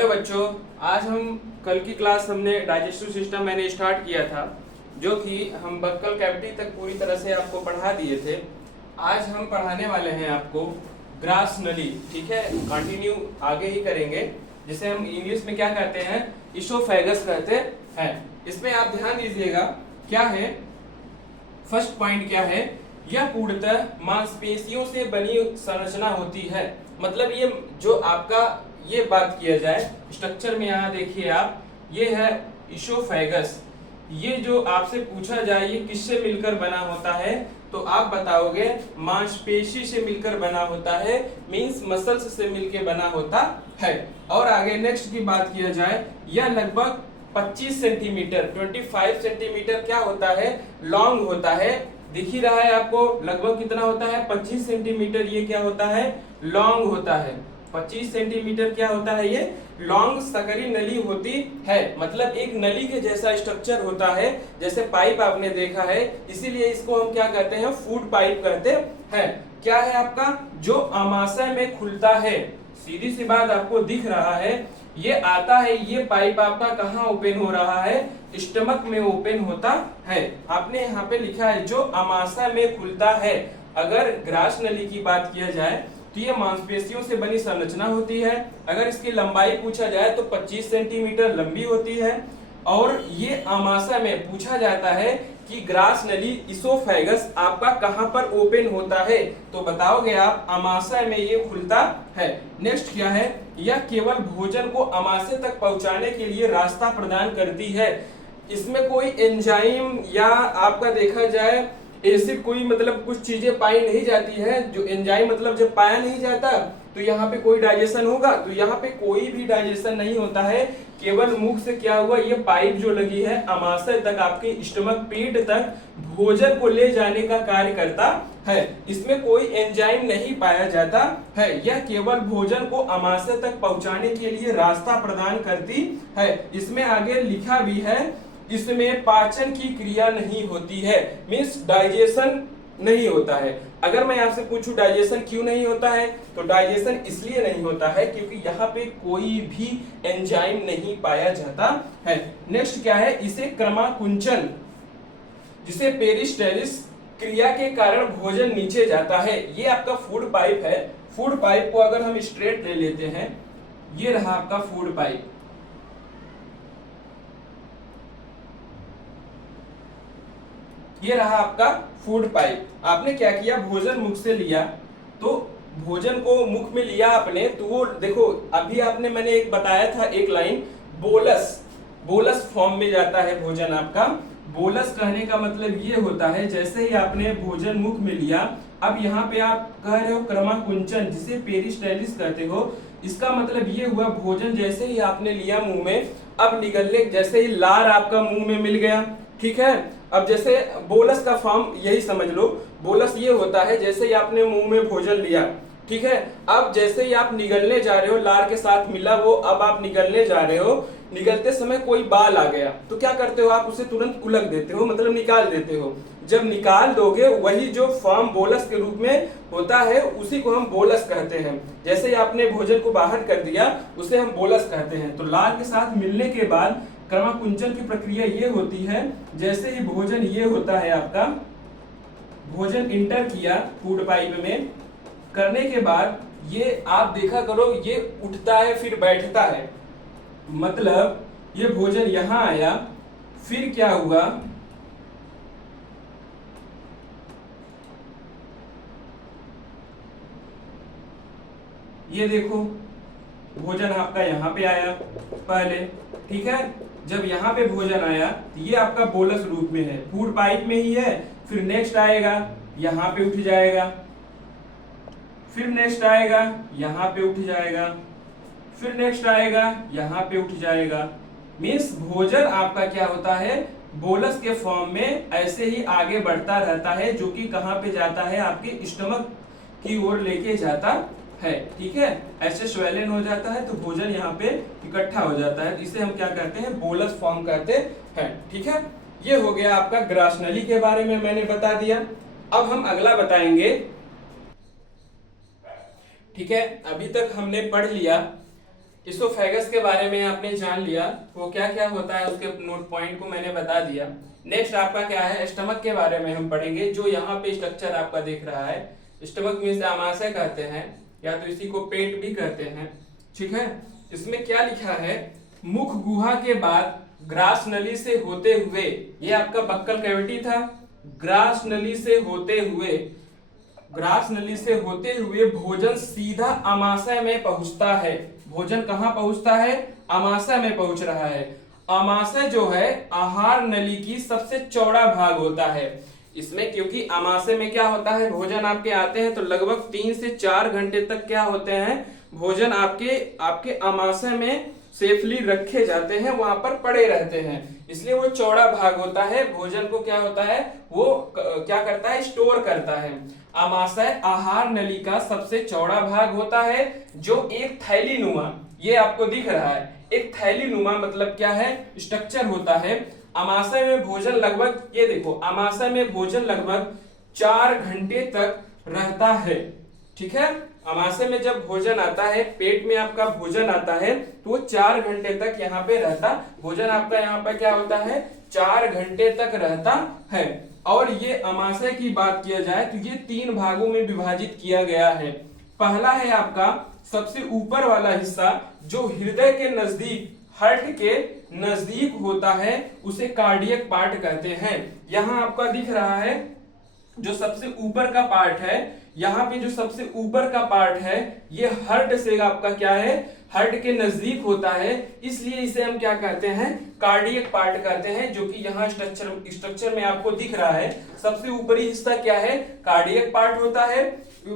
Hello बच्चों, आज हम कल की क्लास हमने डाइजेस्टिव सिस्टम मैंने स्टार्ट किया था, जो कि हम बक्कल कैविटी तक पूरी तरह से आपको पढ़ा दिए थे। आज हम पढ़ाने वाले हैं आपको ग्रास नली। ठीक है, कंटिन्यू आगे ही करेंगे, जिसे हम इंग्लिश में क्या कहते हैं, इसोफेगस कहते हैं। इसमें आप ध्यान दीजिएगा क्या है, फर्स्ट पॉइंट क्या है, यह पूर्णतः मांसपेशियों से बनी संरचना होती है। मतलब ये जो आपका ये बात किया जाए स्ट्रक्चर में, यहाँ देखिए आप, ये है इसोफेगस। ये जो आपसे पूछा जाए ये किससे मिलकर बना होता है, तो आप बताओगे मांसपेशी से मिलकर बना होता है, मींस मसल्स से मिलकर बना होता है। और आगे नेक्स्ट की बात किया जाए, यह लगभग 25 सेंटीमीटर 25 सेंटीमीटर क्या होता है, लॉन्ग होता है। दिख ही रहा है आपको, लगभग कितना होता है, 25 सेंटीमीटर ये क्या होता है, लॉन्ग होता है। 25 सेंटीमीटर क्या होता है, ये लॉन्ग सकरी नली होती है। मतलब एक नली के जैसा स्ट्रक्चर होता है, जैसे पाइप आपने देखा है, इसीलिए इसको हम क्या कहते हैं, फूड पाइप कहते हैं। क्या है आपका, जो आमाशय में खुलता है। सीधी सी बात आपको दिख रहा है, ये आता है, ये पाइप आपका कहाँ ओपन हो रहा है, स्टमक में ओपन होता है। आपने यहाँ पे लिखा है जो आमाशय में खुलता है। अगर ग्रास नली की बात किया जाए तो ये मांसपेशियों से बनी संरचना होती है। अगर इसकी लंबाई पूछा जाए तो 25 सेंटीमीटर लंबी होती है। और ये आमाशय में पूछा जाता है कि ग्रास नली इसोफेगस आपका कहां पर ओपन होता है, तो बताओगे आप आमाशय में ये खुलता है। नेक्स्ट क्या है, यह केवल भोजन को आमाशय तक पहुंचाने के लिए रास्ता प्रदान करती है। इसमें कोई एंजाइम या आपका देखा जाए ऐसी कोई मतलब कुछ चीजें पाई नहीं जाती है। जो एंजाइम मतलब जब पाया नहीं जाता तो यहाँ पे कोई डाइजेशन होगा, तो यहाँ पे कोई भी डाइजेशन नहीं होता है। केवल मुख से क्या हुआ, ये पाइप जो लगी है आमाशय तक, आपके स्टमक पेट तक भोजन को ले जाने का कार्य करता है। इसमें कोई एंजाइम नहीं पाया जाता है। यह केवल भोजन को आमाशय तक पहुंचाने के लिए रास्ता प्रदान करती है। इसमें आगे लिखा भी है, इसमें पाचन की क्रिया नहीं होती है, मीन्स डाइजेशन नहीं होता है। अगर मैं आपसे पूछूं डाइजेशन क्यों नहीं होता है, तो डाइजेशन इसलिए नहीं होता है क्योंकि यहाँ पे कोई भी एंजाइम नहीं पाया जाता है। नेक्स्ट क्या है, इसे क्रमाकुंचन, जिसे पेरिस्टालिस क्रिया के कारण भोजन नीचे जाता है। ये आपका फूड पाइप है। फूड पाइप को अगर हम स्ट्रेट ले लेते हैं, ये रहा आपका फूड पाइप। ये रहा आपका फूड पाइप। आपने क्या किया, भोजन मुख से लिया, तो भोजन को मुख में लिया आपने, तो वो देखो अभी आपने मैंने एक बताया था एक लाइन, बोलस फॉर्म में जाता है भोजन आपका। बोलस कहने का मतलब ये होता है, जैसे ही आपने भोजन मुख में लिया, अब यहाँ पे आप कह रहे हो क्रमाकुंचन, जिसे पेरिस्टालिस कहते हो। इसका मतलब ये हुआ, भोजन जैसे ही आपने लिया मुंह में, अब निगलने जैसे ही लार आपका मुंह में मिल गया। ठीक है, अब जैसे बोलस का फॉर्म यही समझ लो, बोलस ये होता है जैसे ही आपने मुंह में भोजन लिया, ठीक है, अब जैसे ही आप निगलने जा रहे हो, लार के साथ मिला वो, अब आप निगलने जा रहे हो, निगलते समय कोई बाल आ गया तो क्या करते हो आप, उसे तुरंत उलग देते हो, मतलब निकाल देते हो। जब निकाल दोगे, वही जो फॉर्म बोलस के रूप में होता है उसी को हम बोलस कहते हैं। जैसे ही आपने भोजन को बाहर कर दिया, उसे हम बोलस कहते हैं। तो लार के साथ मिलने के बाद क्रमाकुंचन की प्रक्रिया ये होती है, जैसे ही भोजन ये होता है आपका, भोजन इंटर किया फूड पाइप में, करने के बाद ये आप देखा करो, ये उठता है फिर बैठता है। मतलब ये भोजन यहां आया, फिर क्या हुआ, ये देखो भोजन आपका यहाँ पे आया पहले, ठीक है। जब यहाँ पे भोजन आया तो ये आपका बोलस रूप में है, फूड पाइप में ही है। फिर नेक्स्ट आएगा, यहाँ पे उठ जाएगा, फिर नेक्स्ट आएगा, यहाँ पे उठ जाएगा, फिर नेक्स्ट आएगा, यहाँ पे उठ जाएगा। मीन्स भोजन आपका क्या होता है, बोलस के फॉर्म में ऐसे ही आगे बढ़ता रहता है, जो कि कहाँ पे जाता है, आपके स्टमक की ओर लेके जाता है। ठीक है, ऐसे स्वेलन हो जाता है तो भोजन यहाँ पे इकट्ठा हो जाता है, इसे हम क्या कहते हैं, बोलस फॉर्म कहते हैं। ठीक है, ये हो गया आपका ग्रास नली के बारे में मैंने बता दिया। अब हम अगला बताएंगे। ठीक है, अभी तक हमने पढ़ लिया इसोफेगस के बारे में आपने जान लिया, वो क्या क्या होता है उसके नोट पॉइंट को मैंने बता दिया। नेक्स्ट आपका क्या है, स्टमक के बारे में हम पढ़ेंगे। जो यहाँ पे स्ट्रक्चर आपका दिख रहा है, स्टमक मीन्स आमाशय कहते हैं, या तो इसी को पेट भी कहते हैं, ठीक है। इसमें क्या लिखा है, मुख गुहा के बाद ग्रास नली से होते हुए, ये आपका बक्कल कैविटी था, ग्रास नली से होते हुए, ग्रास नली से होते हुए भोजन सीधा आमाशय में पहुंचता है। भोजन कहां पहुंचता है, आमाशय में पहुंच रहा है। आमाशय जो है आहार नली की सबसे चौड़ा भाग होता है। इसमें क्योंकि आमाशय में क्या होता है, भोजन आपके आते हैं तो लगभग 3 से 4 घंटे तक क्या होते हैं, भोजन आपके आपके आमाशय में सेफली रखे जाते हैं, वहां पर पड़े रहते हैं, इसलिए वो चौड़ा भाग होता है। भोजन को क्या होता है, वो क्या करता है, स्टोर करता है। आमाशय आहार नली का सबसे चौड़ा भाग होता है, जो एक थैली नुमा, ये आपको दिख रहा है, एक थैली नुमा मतलब क्या है, स्ट्रक्चर होता है। आमाशय में भोजन लगभग, ये देखो, आमाशय में भोजन लगभग 4 घंटे तक रहता है, ठीक है। आमाशय में जब भोजन आता है, पेट में आपका भोजन आता है, तो 4 घंटे तक यहाँ पे रहता, भोजन आपका यहाँ पे क्या होता है, 4 घंटे तक रहता है। और ये आमाशय की बात किया जाए तो ये 3 भागों में विभाजित किया गया है। पहला है आपका सबसे ऊपर वाला हिस्सा, जो हृदय के नजदीक, हार्ट के नजदीक होता है, उसे कार्डियक पार्ट कहते हैं। यहाँ आपका दिख रहा है जो सबसे ऊपर का पार्ट है, यहाँ पे जो सबसे ऊपर का पार्ट है, ये हार्ट से आपका क्या है, हार्ट के नजदीक होता है, इसलिए इसे हम क्या कहते हैं, कार्डियक पार्ट कहते हैं, जो कि यहाँ स्ट्रक्चर में आपको दिख रहा है। सबसे ऊपरी हिस्सा क्या है, कार्डियक पार्ट होता है।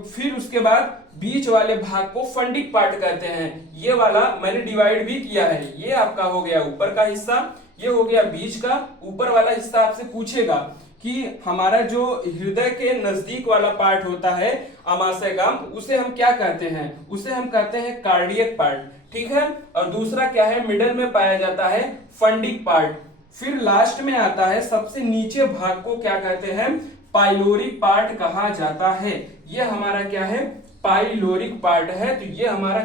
फिर उसके बाद बीच वाले भाग को फंडिक पार्ट कहते हैं। ये वाला मैंने डिवाइड भी किया है, ये आपका हो गया ऊपर का हिस्सा, ये हो गया बीच का। ऊपर वाला हिस्सा आपसे पूछेगा कि हमारा जो हृदय के नजदीक वाला पार्ट होता है आमाशय का, उसे हम क्या कहते हैं, उसे हम कहते हैं कार्डियक पार्ट, ठीक है। और दूसरा क्या है, मिडल में पाया जाता है फंडिक पार्ट। फिर लास्ट में आता है सबसे नीचे भाग को क्या कहते हैं, पाइलोरिक पार्ट कहा जाता है। ये हमारा क्या है, पाइलोरिक पार्ट है। तो ये हमारा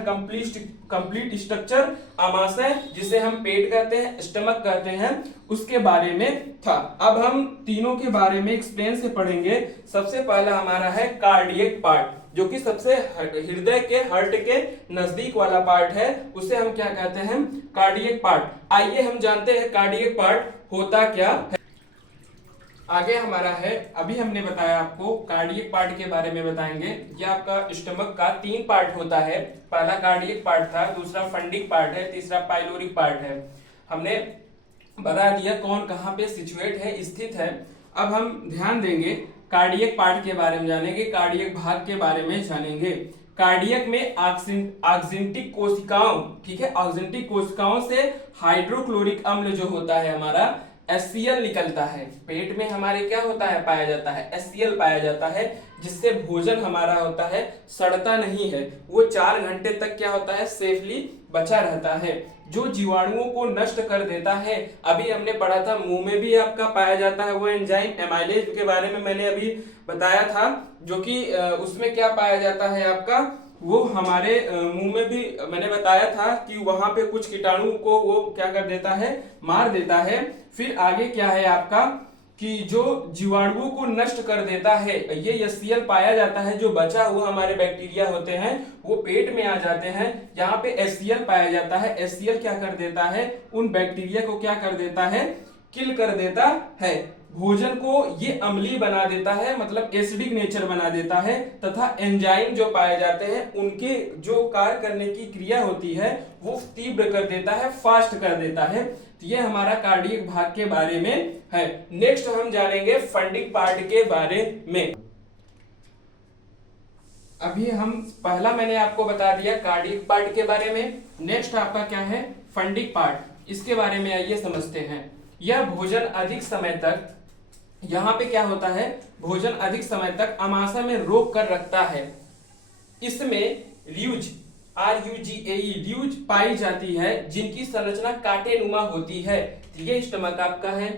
कंप्लीट स्ट्रक्चर आमाशय, जिसे हम पेट कहते हैं, स्टमक कहते हैं, उसके बारे में था। अब हम तीनों के बारे में एक्सप्लेन से पढ़ेंगे। सबसे पहला हमारा है कार्डियक पार्ट, जो कि सबसे हृदय के, हार्ट के नजदीक वाला पार्ट है, उसे हम क्या कहते हैं, कार्डियक पार्ट। आइए हम जानते हैं कार्डियक पार्ट होता क्या है। आगे हमारा है, अभी हमने बताया आपको कार्डियक पार्ट के बारे में बताएंगे। ये आपका स्टमक का 3 पार्ट होता है। पहला कार्डियक पार्ट था, दूसरा फंडिक पार्ट है, तीसरा पाइलोरिक पार्ट है। हमने बता दिया कौन कहाँ पे सिचुएट है, स्थित है। अब हम ध्यान देंगे, कार्डियक पार्ट के बारे में जानेंगे, कार्डियक भाग के बारे में जानेंगे। कार्डियक में ऑक्जेंटिक कोशिकाओं, ठीक है, ऑक्जेंटिक कोशिकाओं से हाइड्रोक्लोरिक अम्ल जो होता है हमारा HCl निकलता है। पेट में हमारे क्या होता है, पाया जाता है HCl पाया जाता है, जिससे भोजन हमारा होता है सड़ता नहीं है, वो 4 घंटे तक क्या होता है, सेफली बचा रहता है, जो जीवाणुओं को नष्ट कर देता है। अभी हमने पढ़ा था मुंह में भी आपका पाया जाता है वो एंजाइम, एमाइलेज के बारे में मैंने अभी बताया था, जो कि उसमें क्या पाया जाता है आपका, वो हमारे मुंह में भी मैंने बताया था कि वहां पे कुछ कीटाणु को वो क्या कर देता है, मार देता है। फिर आगे क्या है आपका, कि जो जीवाणुओं को नष्ट कर देता है, ये HCl पाया जाता है। जो बचा हुआ हमारे बैक्टीरिया होते हैं वो पेट में आ जाते हैं, यहाँ पे HCl पाया जाता है। HCl क्या कर देता है, उन बैक्टीरिया को क्या कर देता है, किल कर देता है। भोजन को ये अम्लीय बना देता है, मतलब एसिडिक नेचर बना देता है, तथा एंजाइम जो पाए जाते हैं उनके जो कार्य करने की क्रिया होती है वो तीव्र कर देता है, फास्ट कर देता है। तो ये हमारा कार्डियक भाग के बारे में है। नेक्स्ट हम जानेंगे फंडिक पार्ट के बारे में। अभी हम पहला मैंने आपको बता दिया कार्डियक पार्ट के बारे में। नेक्स्ट आपका क्या है, फंडिक पार्ट, इसके बारे में आइए समझते हैं। यह भोजन अधिक समय तक, यहाँ पे क्या होता है, भोजन अधिक समय तक आमाशय में रोक कर रखता है। इसमें र्यूज, RUGAE, र्यूज पाई जाती है, जिनकी संरचना कांटेनुमा होती है। तो ये स्टमक आपका है,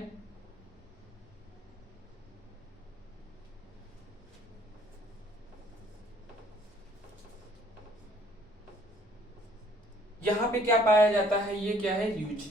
यहाँ पे क्या पाया जाता है, ये क्या है, र्यूज,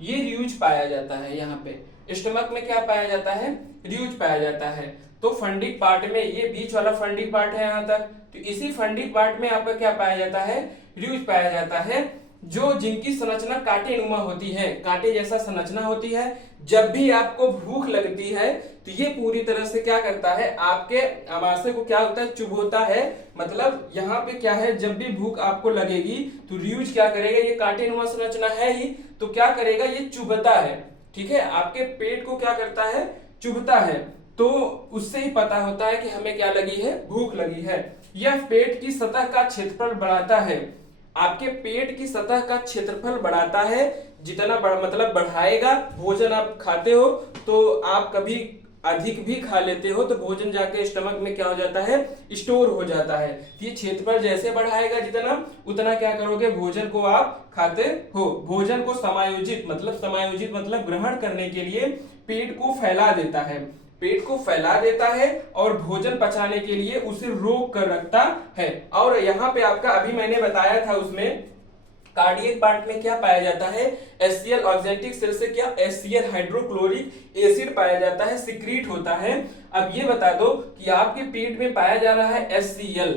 ये र्यूज पाया जाता है। यहाँ पे स्टमक में क्या पाया जाता है, र्यूज पाया जाता है। तो फंडिक पार्ट में, ये बीच वाला फंडिक पार्ट है यहाँ तक, तो इसी फंडिक पार्ट में आपका क्या पाया जाता है, र्यूज पाया जाता है, जो जिनकी संरचना कांटे नुमा होती है, कांटे जैसा संरचना होती है। जब भी आपको भूख लगती है तो ये पूरी तरह से क्या करता है, आपके आमाशय को क्या होता है, चुभोता है। मतलब यहाँ पे क्या है, जब भी भूख आपको लगेगी तो र्यूज क्या करेगा, ये कांटे नुमा संरचना है ही, तो क्या करेगा, ये चुभता है। ठीक है, आपके पेट को क्या करता है, चुभता है। तो उससे ही पता होता है कि हमें क्या लगी है, भूख लगी है। यह पेट की सतह का क्षेत्रफल बढ़ाता है। आपके पेट की सतह का क्षेत्रफल बढ़ाता है, जितना मतलब बढ़ाएगा। भोजन आप खाते हो तो आप कभी अधिक भी खा लेते हो तो भोजन जाके स्टमक में क्या हो जाता है, स्टोर हो जाता है। ये क्षेत्रफल जैसे बढ़ाएगा जितना, उतना क्या करोगे, भोजन को आप खाते हो। भोजन को समायोजित मतलब ग्रहण करने के लिए पेट को फैला देता है, पेट को फैला देता है और भोजन पचाने के लिए उसे रोक कर रखता है। और यहाँ पे आपका अभी मैंने बताया था, उसमें कार्डियक पार्ट में क्या पाया जाता है, HCl, ऑक्जेटिक सेल से क्या, HCl हाइड्रोक्लोरिक एसिड पाया जाता है, सिक्रीट होता है। अब ये बता दो कि आपके पेट में पाया जा रहा है HCl,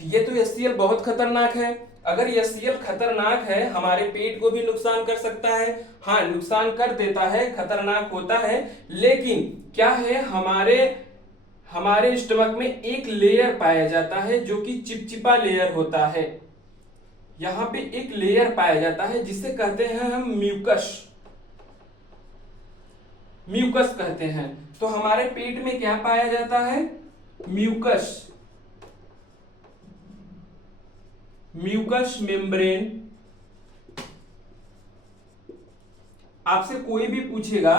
तो ये तो HCl बहुत खतरनाक है। अगर HCl खतरनाक है, हमारे पेट को भी नुकसान कर सकता है। हाँ, नुकसान कर देता है, खतरनाक होता है, लेकिन क्या है, हमारे स्टमक में एक लेयर पाया जाता है जो कि चिपचिपा लेयर होता है। यहाँ पे एक लेयर पाया जाता है जिसे कहते हैं हम म्यूकस कहते हैं। तो हमारे पेट में क्या पाया जाता है, म्यूकस मेम्ब्रेन। आपसे कोई भी पूछेगा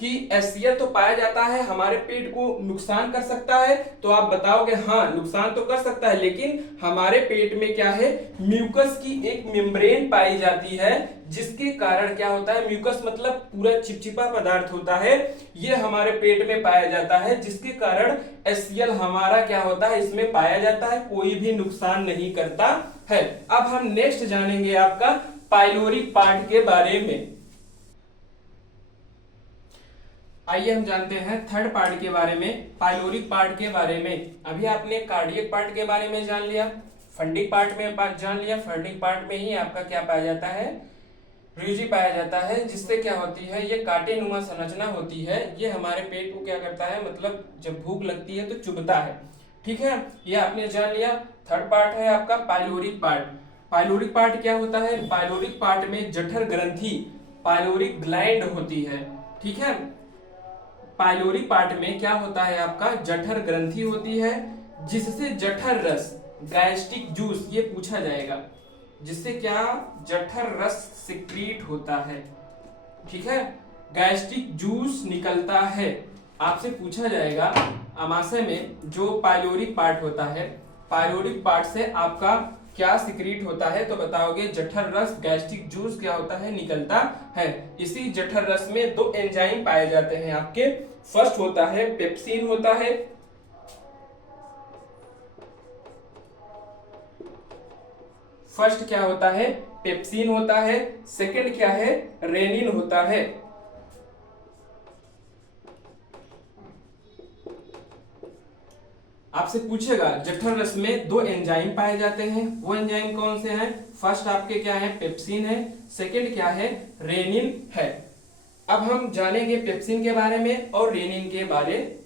कि HCl तो पाया जाता है, हमारे पेट को नुकसान कर सकता है, तो आप बताओगे हाँ नुकसान तो कर सकता है, लेकिन हमारे पेट में क्या है, म्यूकस की एक मेम्ब्रेन पाई जाती है, जिसके कारण क्या होता है, म्यूकस मतलब पूरा चिपचिपा पदार्थ होता है, ये हमारे पेट में पाया जाता है, जिसके कारण HCl हमारा क्या होता है, इसमें पाया जाता है, कोई भी नुकसान नहीं करता है। अब हम नेक्स्ट जानेंगे आपका पाइलोरिक पार्ट के बारे में। आइए हम जानते हैं थर्ड पार्ट के बारे में, पाइलोरिक पार्ट के बारे में। अभी आपने कार्डियक पार्ट के बारे में जान लिया, फंडिक पार्ट में जान लिया। फंडिक पार्ट में ही आपका क्या पाया जाता है, र्यूजी पाया जाता है, जिससे क्या होती है, ये कांटे नुमा संरचना होती है। ये हमारे पेट को क्या करता है, मतलब जब भूख लगती है तो चुभता है। ठीक है, ये आपने जान लिया। थर्ड पार्ट है आपका पाइलोरिक पार्ट। पाइलोरिक पार्ट क्या होता है, पाइलोरिक पार्ट में जठर ग्रंथि, पाइलोरिक ग्लैंड होती है। ठीक है, पाइलोरिक पार्ट में क्या होता है, आपका जठर ग्रंथि होती है, जिससे जठर रस, गैस्ट्रिक जूस, ये पूछा जाएगा, जिससे क्या, जठर रस सिक्रीट होता है। ठीक है, गैस्ट्रिक जूस निकलता है। आपसे पूछा जाएगा आमाशय में जो पाइलोरिक पार्ट होता है, पाइलोरिक पार्ट से आपका क्या सिक्रीट होता है, तो बताओगे जठर रस, गैस्ट्रिक जूस क्या होता है, निकलता है। इसी जठर रस में दो एंजाइम पाए जाते हैं आपके। फर्स्ट होता है पेप्सिन होता है, फर्स्ट क्या होता है, पेप्सिन होता है। सेकंड क्या है, रेनिन होता है। आपसे पूछेगा जठर रस में दो एंजाइम पाए जाते हैं, वो एंजाइम कौन से हैं, फर्स्ट आपके क्या है, पेप्सिन है, सेकंड क्या है, रेनिन है। अब हम जानेंगे पेप्सिन के बारे में और रेनिन के बारे में।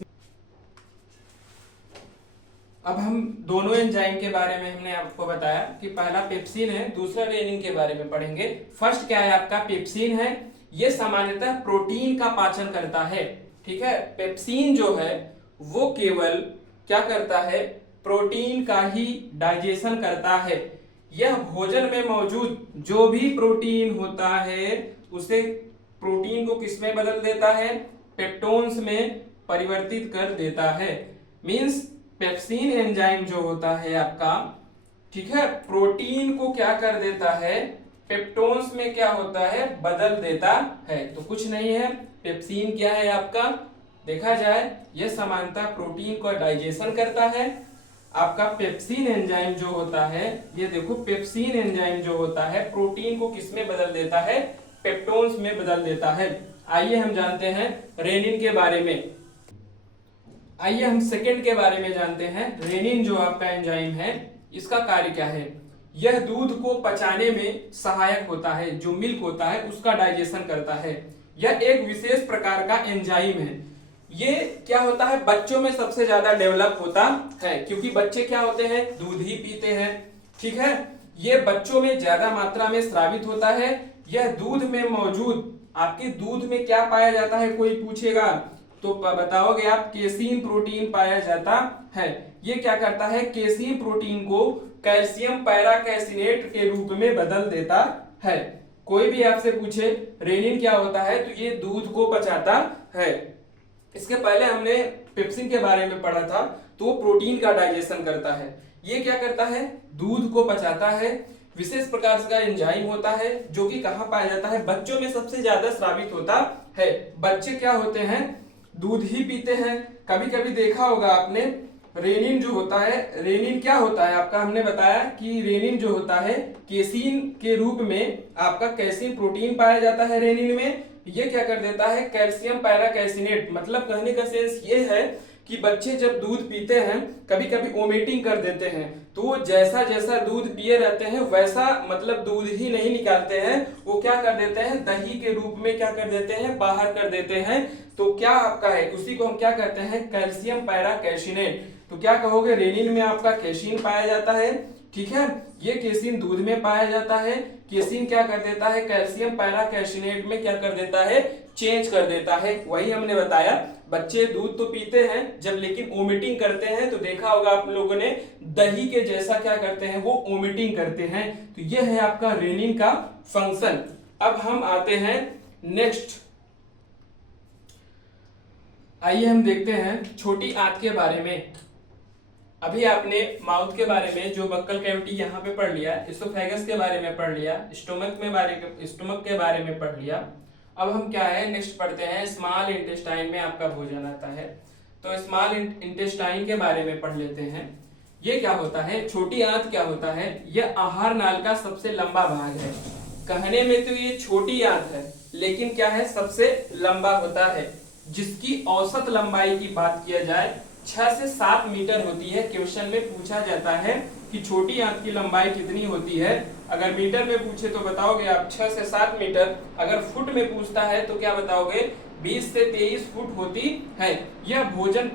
अब हम दोनों एंजाइम के बारे में हमने आपको बताया कि पहला पेप्सिन है, दूसरा रेनिन के बारे में पढ़ेंगे। फर्स्ट क्या है आपका, पेप्सिन है। ये सामान्यतः प्रोटीन का पाचन करता है। ठीक है, पेप्सिन जो है वो केवल क्या करता है, प्रोटीन का ही डाइजेशन करता है। यह भोजन में मौजूद जो भी प्रोटीन होता है उसे, प्रोटीन को किसमें बदल देता है, पेप्टोन्स में परिवर्तित कर देता है। मींस पेप्सिन एंजाइम जो होता है आपका, ठीक है, प्रोटीन को क्या कर देता है, पेप्टोन्स में क्या होता है, बदल देता है। तो कुछ नहीं है, पेप्सिन क्या है आपका, देखा जाए यह सामान्यतः प्रोटीन का डाइजेशन करता है, आपका पेप्सिन एंजाइम जो होता है, ये देखो पेप्सिन एंजाइम जो होता है प्रोटीन को किसमें बदल देता है, पेप्टोन्स में बदल देता है। आइए हम जानते हैं रेनिन के बारे में। आइए हम सेकंड के बारे में जानते हैं। रेनिन जो आपका एंजाइम है, इसका कार्य क्या है? यह दूध को पचाने में सहायक होता है, जो मिल्क होता है उसका डाइजेशन करता है। यह एक विशेष प्रकार का एंजाइम है। ये क्या होता है, बच्चों में सबसे ज्यादा डेवलप होता है, क्योंकि बच्चे क्या होते हैं, दूध ही पीते हैं। ठीक है, ये बच्चों में ज्यादा मात्रा में स्रावित होता है। यह दूध में मौजूद, आपके दूध में क्या पाया जाता है, कोई पूछेगा तो बताओगे आप, केसीन प्रोटीन पाया जाता है। ये क्या करता है, केसीन प्रोटीन को कैल्शियम पैराकैसिनेट के रूप में बदल देता है। कोई भी आपसे पूछे रेनिन क्या होता है, तो ये दूध को पचाता है। इसके पहले हमने पेप्सिन के बारे में पढ़ा था, तो वो प्रोटीन का डाइजेशन करता है। ये क्या करता है, दूध को पचाता है। विशेष प्रकार का एंजाइम होता है, जो कि कहाँ पाया जाता है, बच्चों में सबसे ज्यादा स्रावित होता है। बच्चे क्या होते हैं, दूध ही पीते हैं। कभी कभी देखा होगा आपने, रेनिन जो होता है, रेनिन क्या होता है आपका, हमने बताया कि रेनिन जो होता है केसीन के रूप में आपका कैसीन प्रोटीन पाया जाता है रेनिन में। ये क्या कर देता है, कैल्शियम पैराकैसिनेट, मतलब कहने का सेंस ये है कि बच्चे जब दूध पीते हैं कभी कभी वोमिटिंग कर देते हैं, तो जैसा जैसा दूध पिए रहते हैं वैसा, मतलब दूध ही नहीं निकालते हैं, वो क्या कर देते हैं, दही के रूप में क्या कर देते हैं, बाहर कर देते हैं। तो क्या आपका है, उसी को हम क्या कहते हैं, कैल्शियम पैराकैसिनेट। तो क्या कहोगे, रेनिन में आपका केसीन पाया जाता है। ठीक है, ये केसीन दूध में पाया जाता है। केसीन क्या कर देता है, कैल्शियम पैराकैसिनेट में क्या कर देता है, चेंज कर देता है। वही हमने बताया, बच्चे दूध तो पीते हैं जब, लेकिन वोमिटिंग करते हैं, तो देखा होगा आप लोगों ने, दही के जैसा क्या करते हैं, वो वोमिटिंग करते हैं। तो ये है आपका रेनिन का फंक्शन। अब हम आते हैं नेक्स्ट। आइए हम देखते हैं छोटी आंत के बारे में। अभी आपने माउथ के बारे में, जो बक्कल कैविटी यहाँ पे पढ़ लिया, इसोफेगस के बारे में पढ़ लिया, स्टोमक के बारे में पढ़ लिया। अब हम क्या है, नेक्स्ट पढ़ते हैं, स्मॉल इंटेस्टाइन में आपका भोजन आता है। तो स्मॉल इंटेस्टाइन के बारे में पढ़ लेते हैं। ये क्या होता है, छोटी आंत क्या होता है, यह आहार नाल का सबसे लंबा भाग है। कहने में तो ये छोटी आंत है, लेकिन क्या है, सबसे लंबा होता है, जिसकी औसत लंबाई की बात किया जाए 6 से 7 मीटर होती है। क्वेश्चन में पूछा जाता है कि छोटी आंत की लंबाई कितनी होती है। अगर मीटर में पूछे तो बताओगे आप 6 से 7 मीटर। अगर फुट में पूछता है तो क्या बताओगे, 20 से 23 फुट होती है। यह भोजन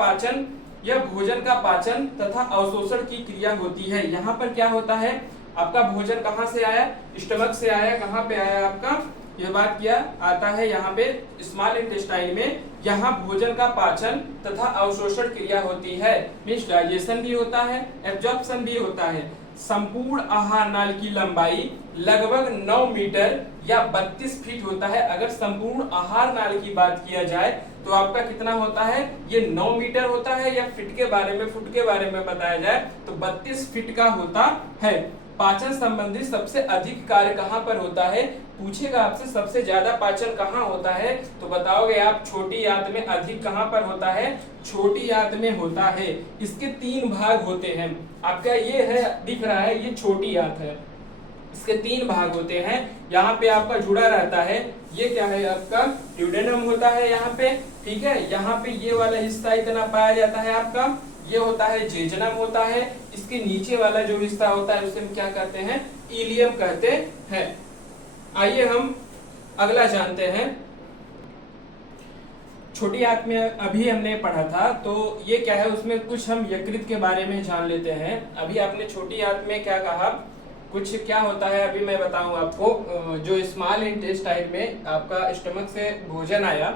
का पाचन तथा अवशोषण की क्रिया होती है। यहाँ पर क्या होता है, आपका भोजन कहाँ से आया, स्टमक से आया। कहाँ पे आया आपका, यह बात किया आता है यहाँ पे स्मॉल इंटेस्टाइन में। यहाँ भोजन का पाचन तथा अवशोषण क्रिया होती है, मीन्स डाइजेशन भी होता है, एब्जॉर्प्शन भी होता है। संपूर्ण आहार नाल की लंबाई लगभग 9 मीटर या 32 फीट होता है। अगर संपूर्ण आहार नाल की बात किया जाए तो आपका कितना होता है, ये 9 मीटर होता है, या फुट के बारे में बताया जाए तो 32 फीट का होता है। पाचन संबंधी सबसे अधिक कार्य कहाँ पर होता है, पूछेगा आपसे सबसे ज्यादा पाचन कहाँ होता है, तो बताओगे आप छोटी आंत में अधिक कहाँ पर होता है, छोटी आंत में होता है। इसके 3 भाग होते हैं। आपका ये है, दिख रहा है, ये छोटी आंत है, इसके 3 भाग होते हैं। यहाँ पे आपका जुड़ा रहता है, ये क्या है आपका ड्यूडेनम होता है यहाँ पे। ठीक है, यहाँ पे ये वाला हिस्सा इतना पाया जाता है आपका, ये होता है जेजनम होता है। इसके नीचे वाला जो हिस्सा होता है उसे हम क्या कहते हैं, इलियम कहते हैं। आइए हम अगला जानते हैं। छोटी आंत में अभी हमने पढ़ा था, तो ये क्या है, उसमें कुछ हम यकृत के बारे में जान लेते हैं। अभी आपने छोटी आंत में क्या कहा, कुछ क्या होता है अभी मैं बताऊं आपको। जो स्मॉल इंटेस्टाइन में आपका स्टमक से भोजन आया,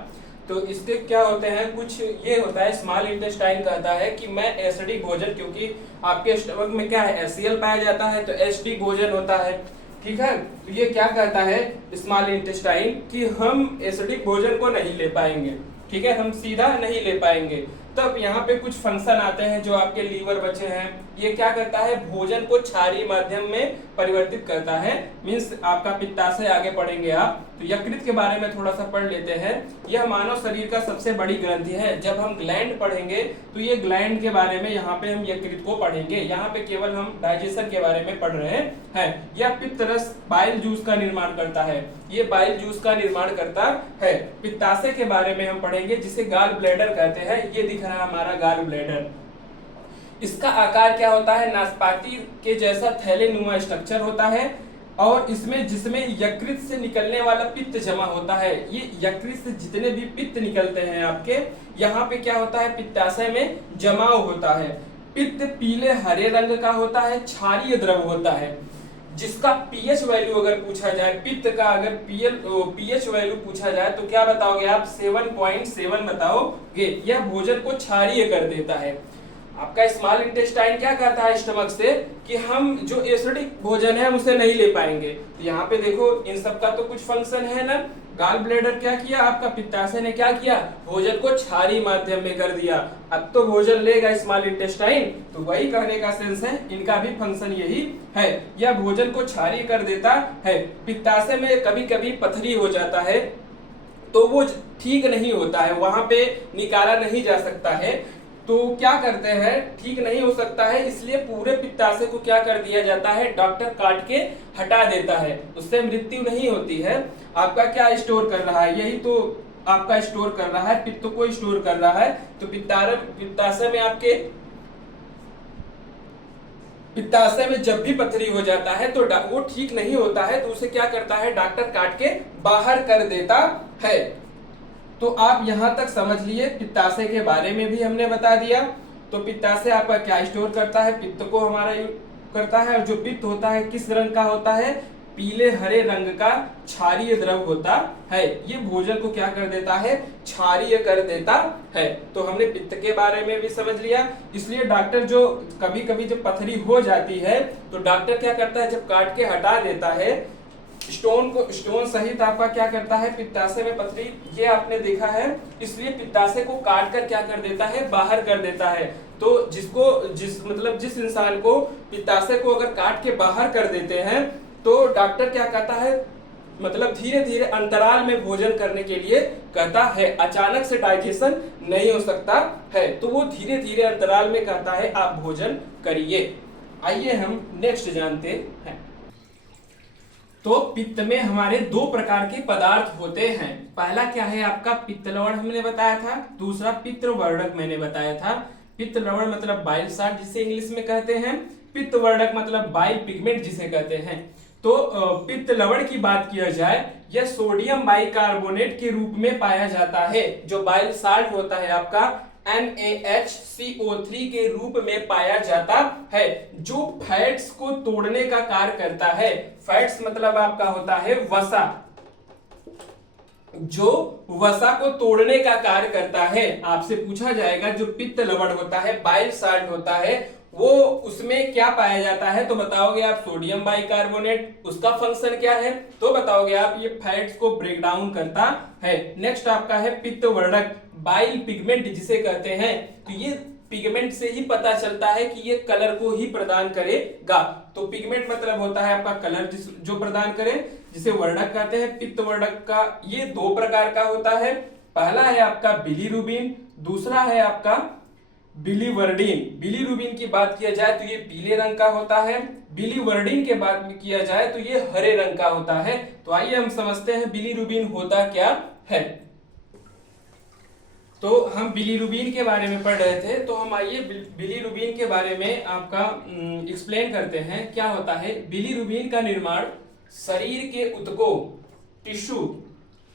तो इससे क्या होते हैं, कुछ ये होता है, स्मॉल इंटेस्टाइन कहता है कि मैं एसिडिक भोजन, क्योंकि आपके स्टमक में क्या है, HCl पाया जाता है, तो एसिडिक भोजन होता है। ठीक है, तो ये क्या कहता है स्मॉल इंटेस्टाइन कि हम एसिडिक भोजन को नहीं ले पाएंगे। ठीक है, हम सीधा नहीं ले पाएंगे, तब यहाँ पे कुछ फंक्शन आते हैं जो आपके लीवर बचे हैं, ये क्या करता है, भोजन को क्षारीय माध्यम में परिवर्तित करता है। मींस आपका पित्ताशय आगे पढ़ेंगे आप तो यकृत के बारे में थोड़ा सा पढ़ लेते हैं। यह मानव शरीर का सबसे बड़ी ग्रंथि है। जब हम ग्लैंड पढ़ेंगे तो ये ग्लैंड के बारे में यहाँ पे हम यकृत को पढ़ेंगे। यहाँ पे केवल हम डाइजेशन के बारे में पढ़ रहे हैं। यह पित्त रस बाइल जूस का निर्माण करता है, ये बाइल जूस का निर्माण करता है। पित्ताशय के बारे में हम पढ़ेंगे जिसे गाल ब्लैडर कहते हैं। ये दिख रहा है हमारा गाल ब्लैडर। इसका आकार क्या होता है, नाशपाती के जैसा थैलेनुमा स्ट्रक्चर होता है और इसमें जिसमें यकृत से निकलने वाला पित्त जमा होता है। ये यकृत से जितने भी पित्त निकलते हैं आपके, यहाँ पे क्या होता है, पित्ताशय में जमाव होता है। पित्त पीले हरे रंग का होता है, क्षारीय द्रव होता है, जिसका पीएच वैल्यू अगर पूछा जाए, पित्त का अगर पीएच वैल्यू पूछा जाए तो क्या बताओगे आप, 7.7 बताओगे। यह भोजन को क्षारीय कर देता है। आपका स्मॉल इंटेस्टाइन क्या कहता है स्टमक से कि हम जो एसिडिक भोजन है हम उसे नहीं ले पाएंगे। तो यहाँ पे देखो इन सब का तो कुछ फंक्शन है ना। गाल ब्लैडर क्या किया, आपका पित्ताशय ने क्या किया, भोजन को क्षारीय माध्यम में कर दिया। अब तो भोजन लेगा स्मॉल इंटेस्टाइन, तो वही कहने का सेंस है, इनका भी फंक्शन यही है। यह भोजन को क्षारीय कर देता है। पित्ताशय में कभी कभी पथरी हो जाता है तो वो ठीक नहीं होता है, वहां पे निकाला नहीं जा सकता है। तो क्या करते हैं, ठीक नहीं हो सकता है, इसलिए पूरे पित्ताशय को क्या कर दिया जाता है, डॉक्टर काट के हटा देता है। उससे मृत्यु नहीं होती है। आपका क्या स्टोर कर रहा है, यही तो आपका स्टोर कर रहा है, पित्त को स्टोर कर रहा है। तो पित्ताशय में आपके पित्ताशय में जब भी पथरी हो जाता है तो वो ठीक नहीं होता है, तो उसे क्या करता है, डॉक्टर काट के बाहर कर देता है। तो आप यहां तक समझ लिए, पित्ताशय के बारे में भी हमने बता दिया। तो पित्ताशय आपका क्या स्टोर करता है, पित्त को हमारा करता है। और जो पित्त होता है किस रंग का होता है, पीले हरे रंग का क्षारीय द्रव होता है। ये भोजन को क्या कर देता है, क्षारीय कर देता है। तो हमने पित्त के बारे में भी समझ लिया। इसलिए डॉक्टर जो कभी कभी जब पथरी हो जाती है तो डॉक्टर क्या करता है, जब काट के हटा देता है स्टोन सहित आपका क्या करता है, पित्ताशय में पथरी, ये आपने देखा है, इसलिए पित्ताशय को काट कर क्या कर देता है, बाहर कर देता है। तो जिस इंसान को पित्ताशय को अगर काट के बाहर कर देते हैं तो डॉक्टर क्या कहता है, मतलब धीरे धीरे अंतराल में भोजन करने के लिए कहता है। अचानक से डाइजेशन नहीं हो सकता है, तो वो धीरे धीरे अंतराल में कहता है आप भोजन करिए। आइए हम नेक्स्ट जानते हैं। तो पित्त में हमारे दो प्रकार के पदार्थ होते हैं। पहला क्या है आपका, पित्त लवण हमने बताया था, दूसरा पित्तवर्धक मैंने बताया था। पित्त लवण मतलब बाइल साल्ट जिसे इंग्लिश में कहते हैं, पित्तवर्धक मतलब बाइल पिगमेंट जिसे कहते हैं। तो पित्त लवण की बात किया जाए, यह सोडियम बाइकार्बोनेट के रूप में पाया जाता है। जो बाइल साल्ट होता है आपका NaHCO3 के रूप में पाया जाता है, जो फैट्स को तोड़ने का कार्य करता है। फैट्स मतलब आपका होता है वसा, जो वसा को तोड़ने का कार्य करता है। आपसे पूछा जाएगा जो पित्त लवण होता है, बाइल साल्ट होता है, वो उसमें क्या पाया जाता है, तो बताओगे आप सोडियम बाइकार्बोनेट। उसका फंक्शन क्या है, तो बताओगे आप ये फैट्स को ब्रेक डाउन करता है। नेक्स्ट आपका है पित्तवर्धक, बाइल पिगमेंट जिसे कहते हैं। तो ये पिगमेंट से ही पता चलता है कि ये कलर को ही प्रदान करेगा। तो पिगमेंट मतलब होता है आपका कलर जो प्रदान करे, जिसे वर्णक कहते हैं। पित्तवर्धक का ये दो प्रकार का होता है। पहला है आपका बिलीरुबिन, दूसरा है आपका बिलीवर्डिन। बिलीरुबिन की बात किया जाए तो ये पीले रंग का होता है, बिलीवर्डिन के बात में किया जाए तो ये हरे रंग का होता है। तो आइए हम समझते हैं बिलीरुबिन होता क्या है। तो हम बिलीरुबिन के बारे में पढ़ रहे थे, तो हम आइए बिलीरुबिन के बारे में आपका एक्सप्लेन करते हैं क्या होता है। बिलीरुबिन का निर्माण शरीर के ऊतकों, टिश्यू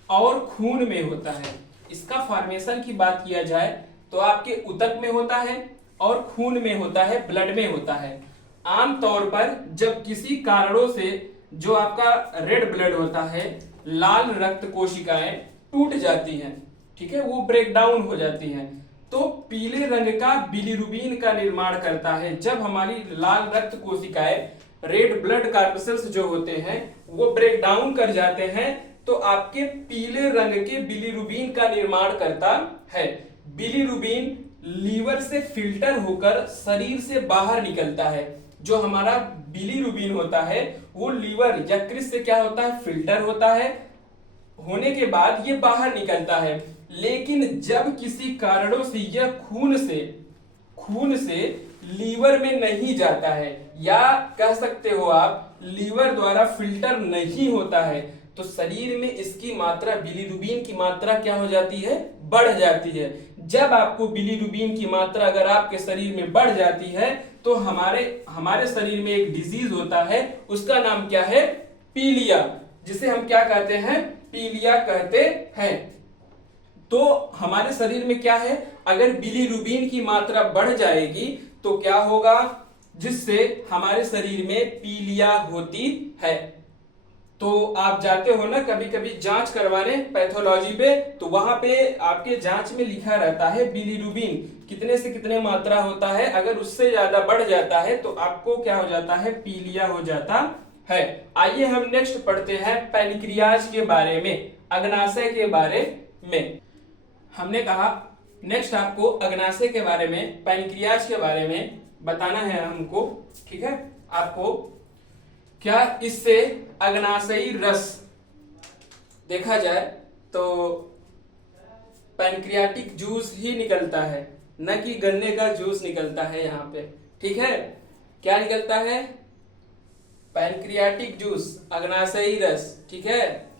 और खून में होता है। इसका फॉर्मेशन की बात किया जाए तो आपके ऊतक में होता है और खून में होता है, ब्लड में होता है। आमतौर पर जब किसी कारणों से जो आपका रेड ब्लड होता है, लाल रक्त कोशिकाएं टूट जाती हैं, ठीक है, वो ब्रेक डाउन हो जाती हैं, तो पीले रंग का बिलीरुबिन का निर्माण करता है। जब हमारी लाल रक्त कोशिकाएं, रेड ब्लड कार्पसेल्स जो होते हैं, वो ब्रेक डाउन कर जाते हैं, तो आपके पीले रंग के बिलीरुबिन का निर्माण करता है। बिलीरुबिन लीवर से फिल्टर होकर शरीर से बाहर निकलता है। जो हमारा बिलीरुबिन होता है वो लीवर यकृत से क्या होता है, फिल्टर होता है, होने के बाद ये बाहर निकलता है। लेकिन जब किसी कारणों से यह खून से लीवर में नहीं जाता है, या कह सकते हो आप लीवर द्वारा फिल्टर नहीं होता है, तो शरीर में इसकी मात्रा, बिलीरुबिन की मात्रा क्या हो जाती है, बढ़ जाती है। जब आपको बिलीरुबिन की मात्रा अगर आपके शरीर में बढ़ जाती है तो हमारे शरीर में एक डिजीज होता है, उसका नाम क्या है, पीलिया, जिसे हम क्या कहते हैं, पीलिया कहते हैं। तो हमारे शरीर में क्या है, अगर बिलीरुबिन की मात्रा बढ़ जाएगी तो क्या होगा, जिससे हमारे शरीर में पीलिया होती है। तो आप जाते हो ना कभी कभी जांच करवाने पैथोलॉजी पे, तो वहां पे आपके जांच में लिखा रहता है बिलीरुबिन कितने से कितने मात्रा होता है, अगर उससे ज्यादा बढ़ जाता है तो आपको क्या हो जाता है, पीलिया हो जाता है। आइए हम नेक्स्ट पढ़ते हैं पैनक्रियाज के बारे में, अग्नाशय के बारे में। हमने कहा नेक्स्ट आपको अग्नाशय के बारे में, पैनक्रियाज के बारे में बताना है हमको, ठीक है। आपको क्या इससे अग्नाशयी रस देखा जाए तो पैनक्रियाटिक जूस ही निकलता है, न कि गन्ने का जूस निकलता है यहाँ पे, ठीक है। क्या निकलता है, पैनक्रियाटिक जूस, अग्नाशयी रस, ठीक है।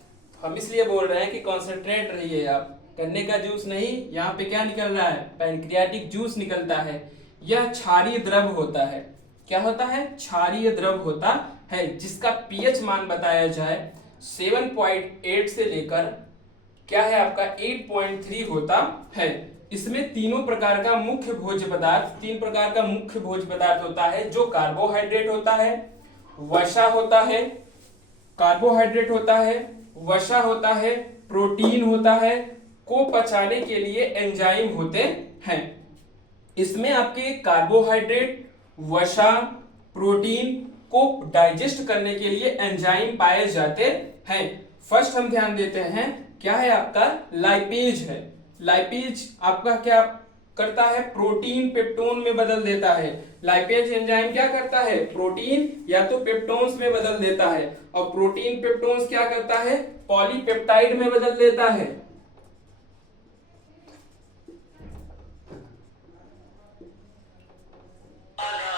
हम इसलिए बोल रहे हैं कि कॉन्सेंट्रेट रहिए आप, गन्ने का जूस नहीं, यहाँ पे क्या निकल रहा है, पैनक्रियाटिक जूस निकलता है। यह क्षारीय द्रव होता है, क्या होता है, क्षारीय द्रव होता है, जिसका पीएच मान बताया जाए 7.8 से लेकर क्या है आपका 8.3 होता है। इसमें तीन प्रकार का मुख्य भोज्य पदार्थ होता है, जो कार्बोहाइड्रेट होता है, वसा होता है, कार्बोहाइड्रेट होता है, वसा होता है, प्रोटीन होता है, को पचाने के लिए एंजाइम होते हैं। इसमें आपके कार्बोहाइड्रेट, वसा, प्रोटीन को डाइजेस्ट करने के लिए एंजाइम पाए जाते हैं। फर्स्ट हम ध्यान देते हैं, क्या है आपका, लाइपेज है। लाइपेज आपका क्या करता है, प्रोटीन पेप्टोन में बदल देता है। लाइपेज एंजाइम क्या करता है, प्रोटीन या तो पेप्टोन्स में बदल देता है, और प्रोटीन पेप्टोन्स क्या करता है, पॉलीपेप्टाइड में बदल देता है।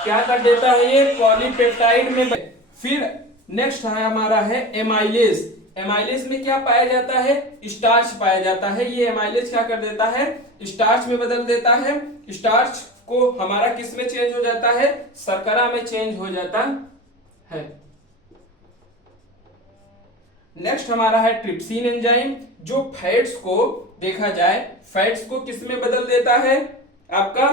क्या कर देता है ये, पॉलीपेप्टाइड में। फिर नेक्स्ट है हमारा है एमाइलेज। एमाइलेज में क्या पाया जाता है, स्टार्च पाया जाता है। ये एमाइलेज क्या कर देता है, स्टार्च में बदल देता है। स्टार्च को हमारा किस में चेंज हो जाता है, शर्करा में चेंज हो जाता है। नेक्स्ट हमारा है ट्रिप्सिन एंजाइम, जो फैट्स को देखा जाए, फैट्स को किस में बदल देता है, आपका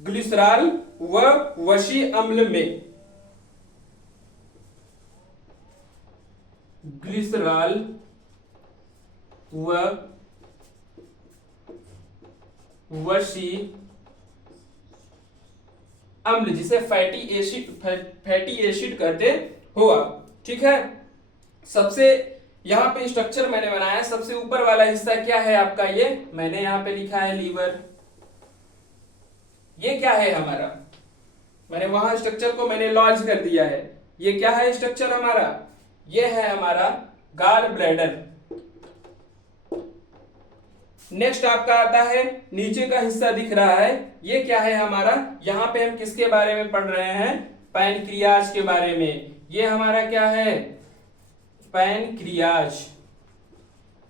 ग्लिसरॉल व वसी अम्ल में। ग्लिसरॉल व वसी अम्ल, जिसे फैटी एसिड कहते हो आप, ठीक है। सबसे यहां पे स्ट्रक्चर मैंने बनाया, सबसे ऊपर वाला हिस्सा क्या है आपका, ये मैंने यहां पे लिखा है लीवर। ये क्या है हमारा, मैंने वहां स्ट्रक्चर को मैंने लॉन्च कर दिया है। ये क्या है स्ट्रक्चर हमारा, ये है हमारा गॉल ब्लैडर। नेक्स्ट आपका आता है, नीचे का हिस्सा दिख रहा है, ये क्या है हमारा, यहां पे हम किसके बारे में पढ़ रहे हैं, पैनक्रियाज के बारे में। ये हमारा क्या है, पैनक्रियाज।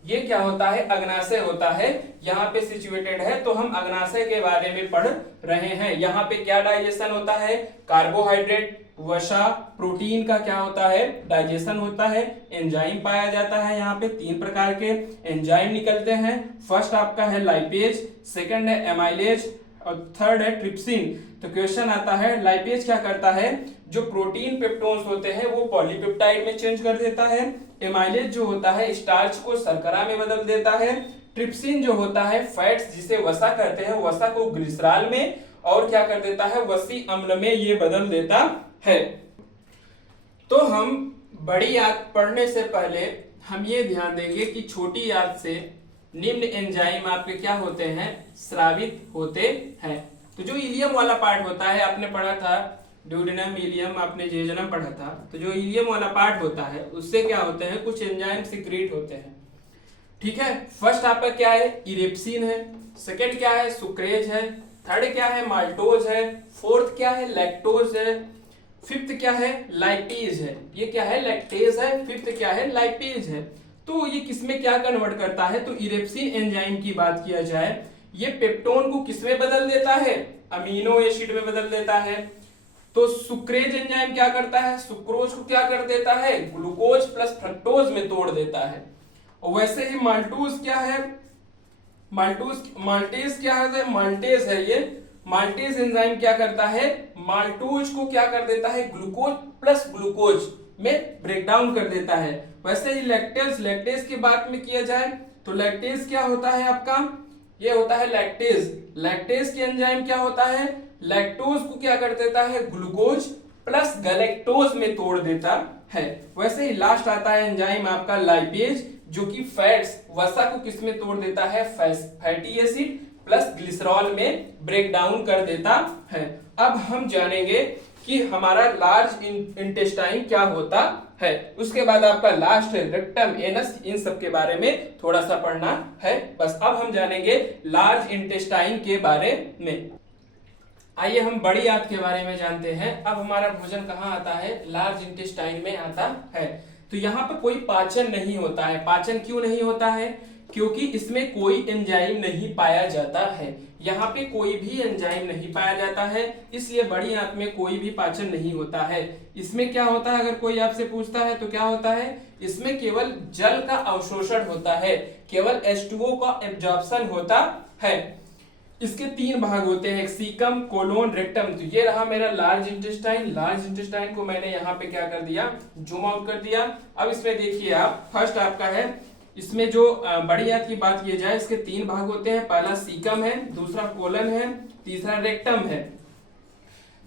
ये क्या होता है, अग्नाशय होता है, यहाँ पे सिचुएटेड है, तो हम अग्नाशय के बारे में पढ़ रहे हैं। यहाँ पे क्या डाइजेशन होता है, कार्बोहाइड्रेट, वसा, प्रोटीन का क्या होता है, डाइजेशन होता है। एंजाइम पाया जाता है, यहाँ पे 3 प्रकार के एंजाइम निकलते हैं। फर्स्ट आपका है लाइपेज, सेकंड है एमाइलेज, और थर्ड है ट्रिप्सिन। तो क्वेश्चन आता है, लाइपेज क्या करता है, जो प्रोटीन पेप्टोन्स होते हैं वो पॉलीपेप्टाइड में चेंज कर देता है। एमाइलेज जो होता है स्टार्च को शर्करा में बदल देता है। ट्रिप्सिन जो होता है फैट्स, जिसे वसा कहते हैं, वसा को ग्लिसरॉल में, और क्या कर देता है, वसी अम्ल में ये बदल देता है। तो हम बड़ी याद पढ़ने से पहले हम ये ध्यान देंगे कि छोटी याद से निम्न एंजाइम आपके क्या होते हैं, स्रावित होते हैं। तो जो इलियम वाला पार्ट होता है, आपने पढ़ा था ड्यूडेनम, इलियम, आपने जेजुनम पढ़ा था, तो जो इलियम वाला पार्ट होता है उससे क्या होते हैं, कुछ एंजाइम सीक्रेट होते हैं। ठीक है, फर्स्ट आपका क्या है, इरेप्सिन है, सेकंड क्या है, सुक्रेज है, थर्ड क्या है, माल्टोज है, फोर्थ क्या है, लैक्टोज है, फिफ्थ क्या है, लाइपेज है। ये क्या है, लैक्टेज है, फिफ्थ क्या है, लाइपेज है। तो ये किसमें क्या कन्वर्ट करता है, तो इरेप्सिन एंजाइम की बात किया जाए, ये पेप्टोन को किसमें बदल देता है, अमीनो एसिड में बदल देता है। तो सुक्रेज एंजाइम क्या करता है, सुक्रोज को क्या कर देता है, ग्लूकोज प्लस फ्रक्टोज में तोड़ देता है। और वैसे ही माल्टोज क्या है, माल्टेज क्या है, माल्टेज है ये, माल्टेज एंजाइम क्या करता है, माल्टोज को क्या कर देता है, ग्लूकोज प्लस ग्लूकोज में ब्रेक डाउन कर देता है। वैसे ही लैक्टेज की बात में किया जाए तो लैक्टेज क्या होता है आपका, ये होता है लैक्टेज की एंजाइम क्या होता है, लैक्टोज को क्या कर देता है, ग्लूकोज प्लस गैलेक्टोज में तोड़ देता है। वैसे ही लास्ट आता है एंजाइम आपका लाइपेज, जो कि फैट्स, वसा को किस में तोड़ देता है, फैटी एसिड प्लस ग्लिसरॉल में ब्रेक डाउन कर देता है। अब हम जानेंगे कि हमारा लार्ज इंटेस्टाइन क्या होता है, उसके बाद आपका लास्ट रेक्टम, एनस, इन सब के बारे में थोड़ा सा पढ़ना है बस। अब हम जानेंगे लार्ज इंटेस्टाइन के बारे में। आइए हम बड़ी आंत के बारे में जानते हैं। अब हमारा भोजन कहाँ आता है, लार्ज इंटेस्टाइन में आता है। तो यहाँ पर कोई पाचन नहीं होता है। पाचन क्यों नहीं होता है, क्योंकि इसमें कोई एंजाइम नहीं पाया जाता है। यहाँ पे कोई भी एंजाइम नहीं पाया जाता है, इसलिए बड़ी आंत में कोई भी पाचन नहीं होता है। इसमें क्या होता है, अगर कोई आपसे पूछता है तो क्या होता है, इसमें केवल जल का अवशोषण होता है, केवल H2O का एब्जॉर्प्शन होता है। इसके तीन भाग होते हैं, सीकम, कोलोन, रेक्टम। तो ये रहा मेरा लार्ज इंटेस्टाइन। लार्ज इंटेस्टाइन को मैंने यहाँ पे क्या कर दिया, जूम आउट कर दिया। अब इसमें देखिए आप, फर्स्ट आपका है, इसमें जो बड़ी आंत की बात की जाए, इसके तीन भाग होते हैं। पहला सीकम है, दूसरा कोलन है, तीसरा रेक्टम है।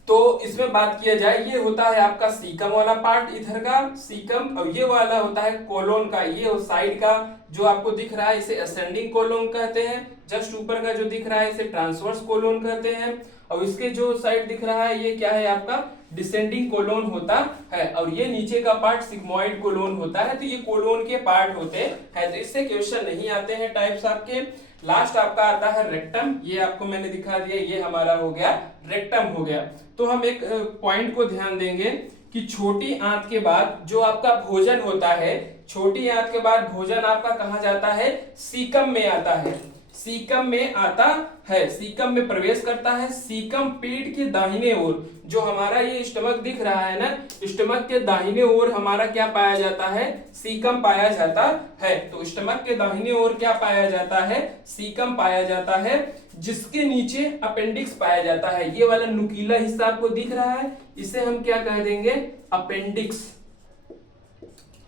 तो इसमें बात किया जाए, ये होता है आपका सीकम वाला पार्ट, इधर का सीकम, और ये वाला होता है कोलोन का। ये साइड का जो आपको दिख रहा है, इसे असेंडिंग कोलोन कहते हैं। जस्ट ऊपर का जो दिख रहा है, इसे ट्रांसवर्स कोलोन कहते हैं। और इसके जो साइड दिख रहा है, ये क्या है आपका, डिसेंडिंग कोलोन होता है। और ये नीचे का पार्ट सिग्मोइड कोलोन होता है। तो ये कोलोन के पार्ट होते हैं। तो इससे क्वेश्चन नहीं आते हैं टाइप्स आपके। लास्ट आपका आता है रेक्टम, ये आपको मैंने दिखा दिया, ये हमारा हो गया रेक्टम हो गया। तो हम एक पॉइंट को ध्यान देंगे कि छोटी आंत के बाद जो आपका भोजन होता है, छोटी आंत के बाद भोजन आपका कहाँ जाता है, सीकम में आता है। सीकम में आता है, सीकम में प्रवेश करता है। सीकम पेट के दाहिने ओर, जो हमारा ये स्टमक दिख रहा है ना, स्टमक के दाहिने ओर हमारा क्या पाया जाता है, सीकम पाया जाता है। तो स्टमक के दाहिने ओर क्या पाया जाता है, सीकम पाया जाता है, जिसके नीचे अपेंडिक्स पाया जाता है। ये वाला नुकीला हिस्सा आपको दिख रहा है, इसे हम क्या कह देंगे, अपेंडिक्स।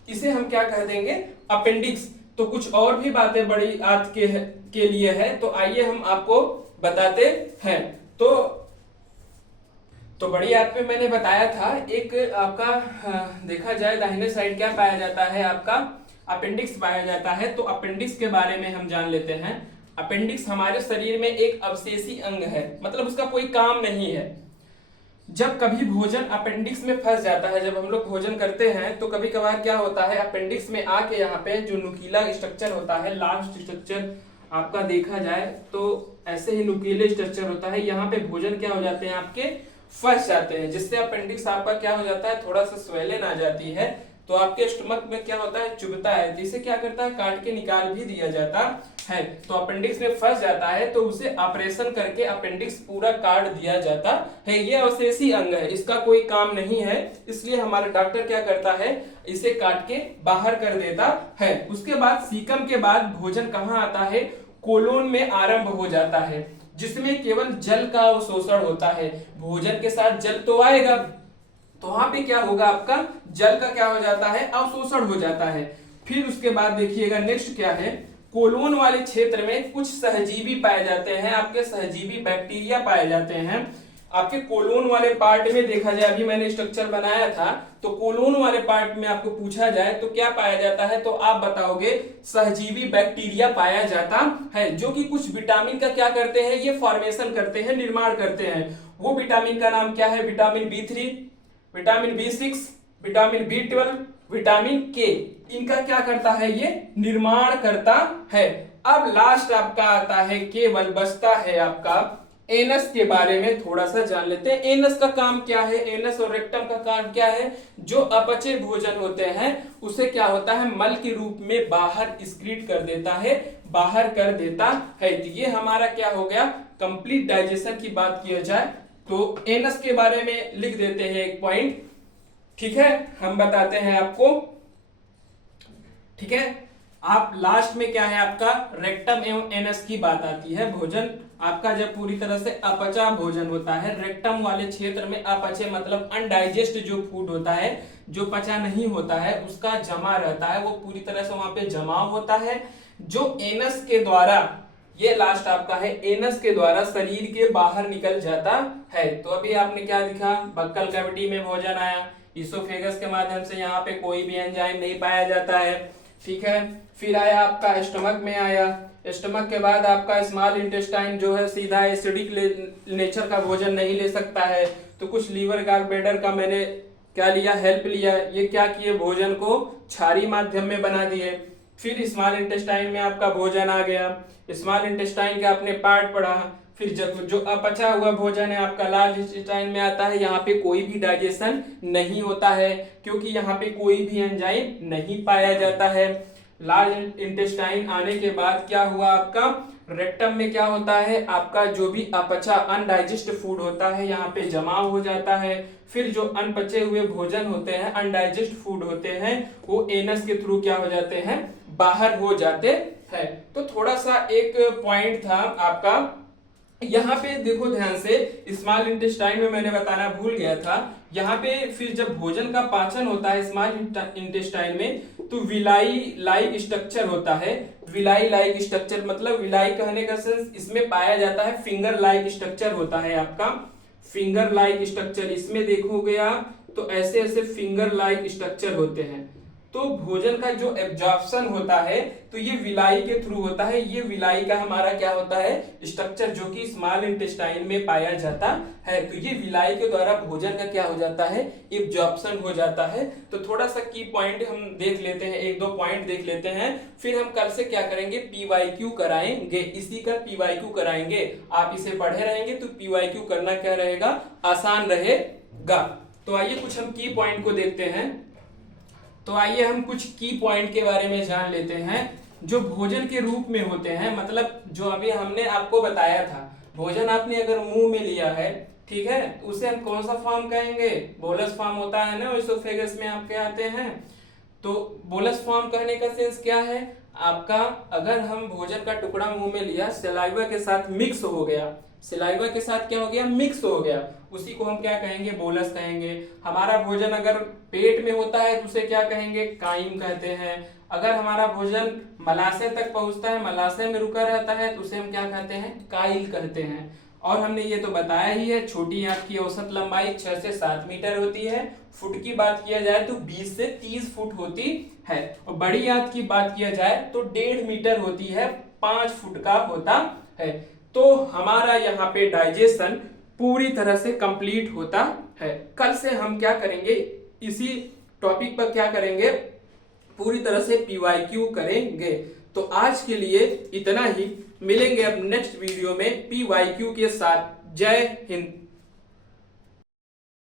इसे हम क्या कह देंगे, अपेंडिक्स। तो कुछ और भी बातें बड़ी आंत के लिए है, तो आइए हम आपको बताते हैं। तो बड़ी आंत में मैंने बताया था, एक आपका देखा जाए दाहिने साइड क्या पाया जाता है, आपका अपेंडिक्स पाया जाता है। तो अपेंडिक्स के बारे में हम जान लेते हैं। अपेंडिक्स हमारे शरीर में एक अवशेषी अंग है, मतलब उसका कोई काम नहीं है। जब कभी भोजन अपेंडिक्स में फंस जाता है, जब हम लोग भोजन करते हैं तो कभी कभार क्या होता है, अपेंडिक्स में आके यहाँ पे जो नुकीला स्ट्रक्चर होता है, लास्ट स्ट्रक्चर आपका देखा जाए तो ऐसे ही नुकीले स्ट्रक्चर होता है, यहाँ पे भोजन क्या हो जाते हैं, आपके फंस जाते हैं, जिससे अपेंडिक्स आपका क्या हो जाता है, थोड़ा सा स्वेलन आ जाती है। तो आपके स्टमक में क्या होता है, चुभता है, तो इसे क्या करता है, काट के निकाल भी दिया जाता है। तो अपेंडिक्स में फंस जाता है तो उसे ऑपरेशन करके अपेंडिक्स पूरा काट दिया जाता है। ये अवशेषी अंग है, इसका कोई काम नहीं है, इसलिए हमारा डॉक्टर क्या करता है, इसे काट के बाहर कर देता है। उसके बाद सीकम के बाद भोजन कहाँ आता है, कोलोन में आरंभ हो जाता है, जिसमें केवल जल का अवशोषण होता है। भोजन के साथ जल तो आएगा, तो वहां पे क्या होगा, आपका जल का क्या हो जाता है, अवशोषण हो जाता है। फिर उसके बाद देखिएगा नेक्स्ट क्या है, कोलोन वाले क्षेत्र में कुछ सहजीवी पाए जाते हैं, आपके सहजीवी बैक्टीरिया पाए जाते हैं। आपके कोलोन वाले पार्ट में देखा जाए, अभी मैंने स्ट्रक्चर बनाया था, तो कोलोन वाले पार्ट में आपको पूछा जाए तो क्या पाया जाता है, तो आप बताओगे सहजीवी बैक्टीरिया पाया जाता है, जो कि कुछ विटामिन का क्या करते हैं, ये फॉर्मेशन करते हैं, निर्माण करते हैं। वो विटामिन का नाम क्या है, vitamin B3, vitamin B6, vitamin B12, vitamin के, इनका क्या करता है, ये निर्माण करता है। अब लास्ट आपका आता है, केवल बचता है आपका एनस के बारे में थोड़ा सा जान लेते हैं। एनस का काम क्या है, एनस और रेक्टम का काम क्या है, जो अपचे भोजन होते हैं उसे क्या होता है, मल के रूप में बाहर एक्सक्रीट कर देता है, बाहर कर देता है। तो ये हमारा क्या हो गया, कंप्लीट डाइजेशन की बात किया जाए तो एनस के बारे में लिख देते हैं एक पॉइंट, ठीक है, हम बताते हैं आपको, ठीक है। आप लास्ट में क्या है आपका रेक्टम एवं एनस की बात आती है। भोजन आपका जब पूरी तरह से अपचा भोजन होता है, रेक्टम वाले क्षेत्र में अपचे मतलब अनडाइजेस्ट जो फूड होता है, जो पचा नहीं होता है, उसका जमा रहता है, वो पूरी तरह से वहां पे जमाव होता है, जो एनस के द्वारा, ये लास्ट आपका है, एनस के द्वारा शरीर के बाहर निकल जाता है। तो अभी आपने क्या दिखा, बक्कल कैविटी में भोजन आया, इसोफेगस के माध्यम से यहाँ पे कोई भी एंजाइम नहीं पाया जाता है, ठीक है। फिर आया आपका स्टमक में आया, स्टमक के बाद आपका स्मॉल इंटेस्टाइन जो है सीधा एसिडिक नेचर का भोजन नहीं ले सकता है, तो कुछ लीवर गार्बेडर का मैंने क्या लिया, हेल्प लिया, ये क्या किए, भोजन को क्षारीय माध्यम में बना दिए। फिर स्मॉल इंटेस्टाइन में आपका भोजन आ गया, स्मॉल इंटेस्टाइन का आपने पार्ट पढ़ा। फिर जो अपचा हुआ भोजन है आपका लार्ज इंटेस्टाइन में आता है, यहाँ पे कोई भी डाइजेशन नहीं होता है, क्योंकि यहाँ पे कोई भी एंजाइम नहीं पाया जाता है। लार्ज इंटेस्टाइन आने के बाद क्या हुआ आपका, रेक्टम में क्या होता है, आपका जो भी अपचा अनडाइजेस्ट फूड होता है यहाँ पे जमा हो जाता है। फिर जो अनपचे हुए भोजन होते हैं, अनडाइजेस्ट फूड होते हैं, वो एनस के थ्रू क्या हो जाते हैं, बाहर हो जाते हैं। तो थोड़ा सा एक पॉइंट था आपका, यहाँ पे देखो ध्यान से, स्मॉल इंटेस्टाइन में मैंने बताना भूल गया था, यहाँ पे फिर जब भोजन का पाचन होता है स्मॉल इंटेस्टाइन में, तो विलाई लाइक स्ट्रक्चर होता है। विलाई लाइक स्ट्रक्चर मतलब, विलाई कहने का सेंस इसमें पाया जाता है, फिंगर लाइक स्ट्रक्चर होता है आपका, फिंगर लाइक स्ट्रक्चर इसमें देखोगे आप तो ऐसे ऐसे फिंगर लाइक स्ट्रक्चर होते हैं। तो भोजन का जो एब्जॉर्प्शन होता है तो ये विलाई के थ्रू होता है। ये विलाई का हमारा क्या होता है, स्ट्रक्चर, जो कि स्मॉल इंटेस्टाइन में पाया जाता है। तो ये विलाई के द्वारा भोजन का क्या हो जाता है, एब्जॉर्प्शन हो जाता है। तो थोड़ा सा की पॉइंट हम देख लेते हैं, एक दो पॉइंट देख लेते हैं, फिर हम कल से क्या करेंगे, PYQ कराएंगे, इसी का PYQ कराएंगे। आप इसे पढ़े रहेंगे तो PYQ करना क्या रहेगा, आसान रहेगा। तो आइए कुछ हम की पॉइंट को देखते हैं। तो आइए हम कुछ की पॉइंट के बारे में जान लेते हैं, जो भोजन के रूप में होते हैं। मतलब जो अभी हमने आपको बताया था, भोजन आपने अगर मुंह में लिया है, ठीक है, उसे हम कौन सा फॉर्म कहेंगे, बोलस फॉर्म होता है ना, इसोफेगस में आपके आते हैं। तो बोलस फॉर्म कहने का सेंस क्या है आपका, अगर हम भोजन का टुकड़ा मुंह में लिया, सलाइवा के साथ मिक्स हो गया, सलाइवा के साथ क्या हो गया, मिक्स हो गया, उसी को हम क्या कहेंगे, बोलस कहेंगे। हमारा भोजन अगर पेट में होता है तो उसे क्या कहेंगे, काइम कहते हैं। अगर हमारा भोजन मलाशय तक पहुंचता है, मलाशय में रुका रहता है, तो उसे हम क्या कहते हैं, काइल कहते हैं। और हमने ये तो बताया ही है, छोटी आंत की औसत लंबाई 6 से 7 मीटर होती है। फुट की बात किया जाए तो 20 से 30 फुट होती है, और बड़ी आंत की बात किया जाए तो 1.5 मीटर होती है, 5 फुट का होता है। तो हमारा यहाँ पे डाइजेशन पूरी तरह से कंप्लीट होता है। कल से हम क्या करेंगे, इसी टॉपिक पर क्या करेंगे, पूरी तरह से PYQ करेंगे। तो आज के लिए इतना ही, मिलेंगे अब नेक्स्ट वीडियो में PYQ के साथ। जय हिंद।